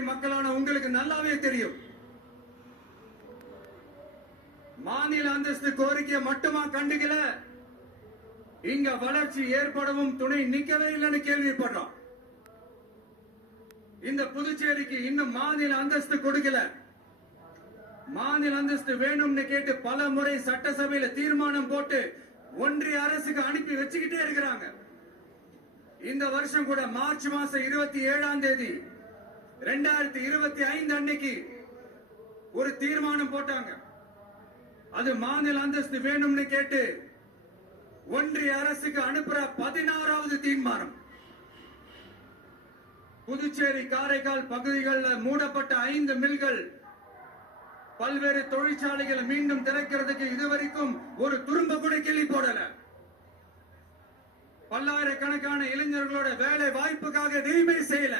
புதுச்சேரி மக்களான உங்களுக்கு நல்லாவே தெரியும். மாநில அந்தஸ்து கோரிக்கையை மட்டுமா கண்டுக்கல? இங்க வளர்ச்சி ஏற்படவும் துணை நிக்கவே இல்லைன்னு கேள்விப்படுறோம். இந்த புதுச்சேரிக்கு இன்னும் மாநில அந்தஸ்து கொடுக்கல. மாநில அந்தஸ்து வேணும்னு கேட்டு பல முறை சட்டசபையில தீர்மானம் போட்டு ஒன்றிய அரசுக்கு அனுப்பி வச்சுக்கிட்டே இருக்கிறாங்க. இந்த வருஷம் கூட மார்ச் மாசம் இருபத்தி ஏழாம் தேதி ரெண்டாயிரத்தி இருபத்தி ஐந்து அன்னைக்கு ஒரு தீர்மானம் போட்டாங்க. அது மாநில அந்தஸ்து வேணும்னு கேட்டு ஒன்றிய அரசுக்கு அனுப்புற பதினாறாவது தீர்மானம். புதுச்சேரி காரைக்கால் பகுதிகளில் மூடப்பட்ட ஐந்து மில்கள் பல்வேறு தொழிற்சாலைகளை மீண்டும் திறக்கிறதுக்கு இதுவரைக்கும் ஒரு துரும்ப கூட கிளி போடல. பல்லாயிரக்கணக்கான இளைஞர்களோட வேலை வாய்ப்புக்காக எதுவுமே செய்யல.